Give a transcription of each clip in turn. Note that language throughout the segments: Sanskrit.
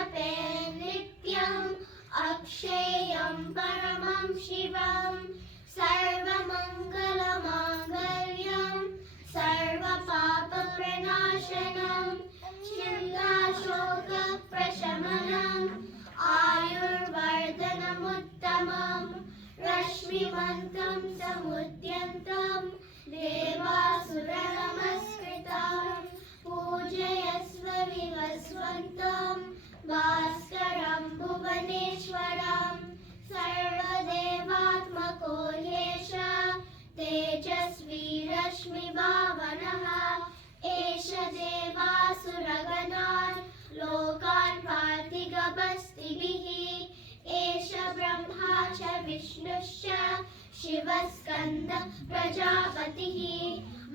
जपे नित्यम् अक्षेयं परमं शिवं सर्वमङ्गलमाङ्गल्यं सर्वपापप्रणाशनं चिन्ताशोकप्रशमनम् आयुर्वर्धनमुत्तमं रश्मिमन्तं समुद्यन्तं देवासुरनमस्कृतं पूजयस्व विवस्वन्तं भास्करं भुवनेश्वरं सर्वदेवात्मको ह्येष तेजस्वी रश्मिभावनः एष देवासुरगणान् लोकान् पार्थिगभस्तिभिः एष ब्रह्मा च विष्णुश्च शिवस्कन्द प्रजापतिः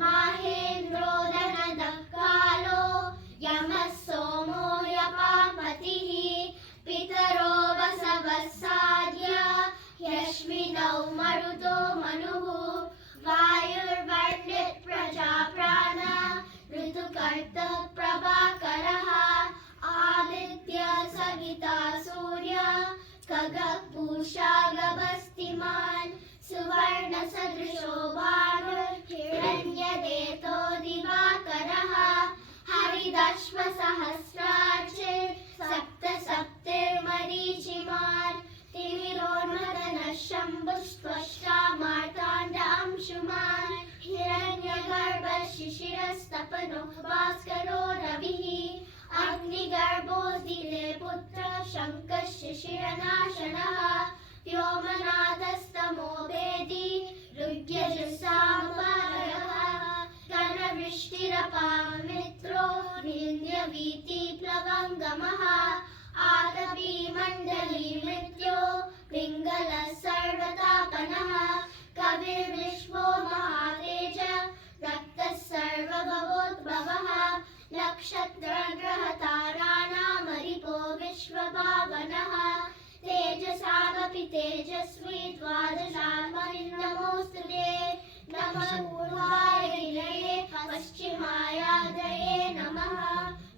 माहेन्द्रो धनदः कालो यमः सोमो यपापतिः पितरो वसवः साध्य ह्यश्विनौ मरुतो मनुः वायुर्वर्णित् प्रजाप्राण ऋतुकर्ता प्रभाकरः आदित्य सविता सूर्य खगः पूषा गभस्तिमान् सुवर्णसदृशो भानुर्हिरण्यदेतो दिवाकरः हरिदश्वसहस्राचिर् सप्तसप्तिर्मरीचिमान् तिमिरोन्मदनः शम्भुस्त्वष्टा मार्ताण्ड अंशुमान् हिरण्यगर्भः शिशिरस्तपनो भास्करो रविः अग्निगर्भोऽदिते पुत्रः शङ्कः शिशिरनाशनः व्योमनाथस्तमो भेदी ऋग्यजुस्सामपारः घनवृष्टिरपां मित्रो निन्द्यवीतिप्लवङ्गमः आतपी मण्डली मृत्यो पिङ्गलः सर्वतापनः कविर्विश्वो महातेज रक्तः सर्वभवोद्भवः नक्षत्रग्रहताराणामरिपो विश्वभावनः तेजसामपि तेजस्वी द्वादशात्मनिर्नमोऽस्तुते नमः पूर्वाय निलये पश्चिमायादये नमः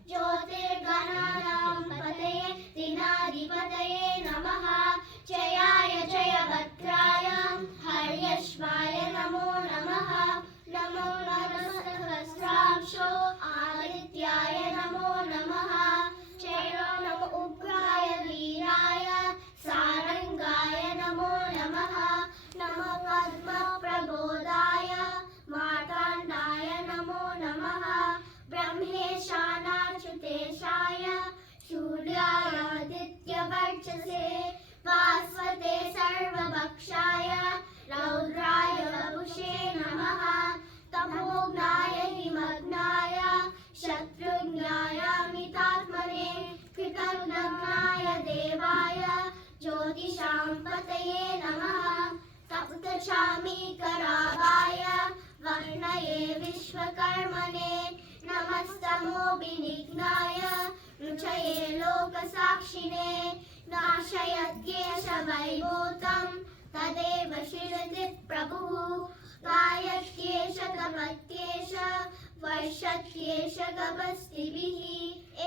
ज्योतिर्गणानां पतये दिनाधिपतये नमः जयाय जयभद्राय हर्यश्वाय नमो नमः नमो नमस्सहस्रांशो आदित्याय नमो नमः जयो नमो उग्राय वीराय सारंगाय नमो नमः नमो पद्मप्रबोधाय मार्ताण्डाय नमो नमः ब्रह्मेशानाच्युतेशाय सूर्यायादित्यवर्चसे भास्वते सर्वभक्षाय रौद्राय वपुषे नमः तमोघ्नाय हिमग्नाय शत्रुघ्नायामितात्मने कृतघ्नाय देवाय ज्योतिषां पतये नमः सप्तचामीकरागाय वर्णये विश्वकर्मणे नमस्तमोभिनिघ्नाय रुचये लोकसाक्षिणे नाशयत्येष वैभूतं तदेव शिरति प्रभुः गायत्येष तपत्येष वर्षत्येष गभस्तिभिः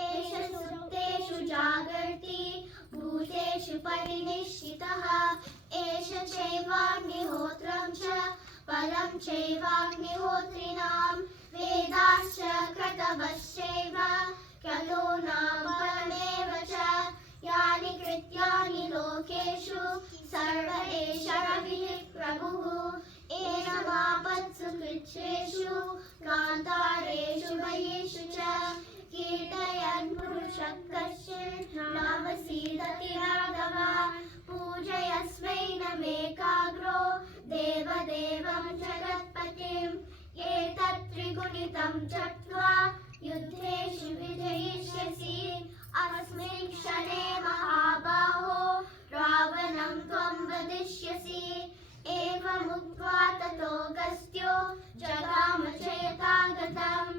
एष सुप्तेषु जागर्ति भूतेषु परिनिश्चितः एष चैवाग्निहोत्रं च फलं चैवाग्निहोत्रिणां वेदाश्च क्रतवश्चैव क्रतूनां फलमेव च यानि कृत्यानि लोकेषु सर्व एष रविः प्रभुः एनमापत्सु कृच्छ्रेषु कान्तारेषु वयेषु च कीर्तयन् पुरुषः कश्चित् नावसीदति राघव पूजयस्वैनमेकाग्रो देवदेवं जगत्पतिम् एतत्त्रिगुणितं जप्त्वा युद्धेषु विजयिष्यसि अस्मिन् क्षणे महाबाहो रावणं त्वं वदिष्यसि एवमुक्त्वा ततो गस्त्यो जगाम च यथागतम्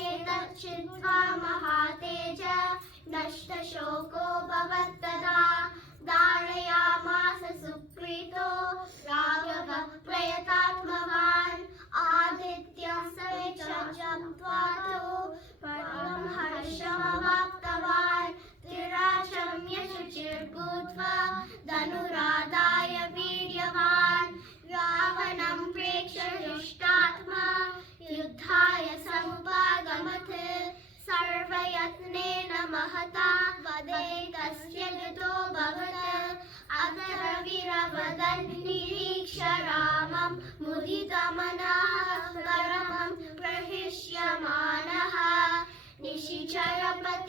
एतत् चित्वा महातेज नष्टशोको भवत्तदा दारयामास सुप्रीतो राघवः प्रयतात्मवान् आदित्यं सविचं जप्त्वा तु परं हर्षमवाप्तवान् तन्निरीक्ष्य रामं मुदितमनः परमं प्रहृष्यमाणः निशिचरपत्